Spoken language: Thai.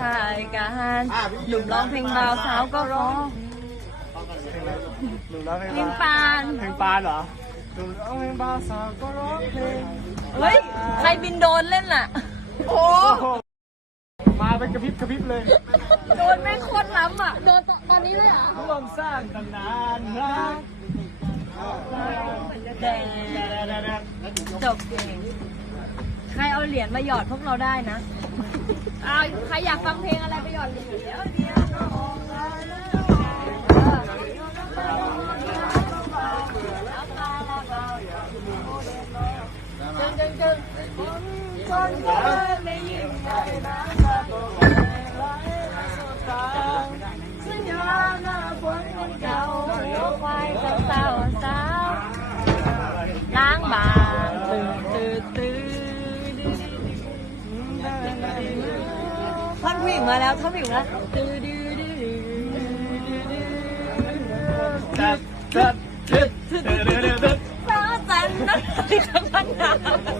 ทายกันหนุ่มร้องเพลงเบาสาวก็ร้องเพลงปานเพลงปานเหรอเฮ้ยใครบินโดนเล่นล่ะ โอ้มาเป็นกระพริบกระพริบเลย โดนแม่คนล้ำอ่ะ โดนตอนนี้เลยอ่ะร่วมสร้างตำนานรักแดงจบเองาเหรียญมาหยอดพวกเราได้นะใครอยากฟังเพลงอะไรไปหยอดเหรียญล้างบาท่อนผู้หญิงมาแล้วท่อนผู้หญิงนะสาวจันทร์ดะที่ขดางหน้ด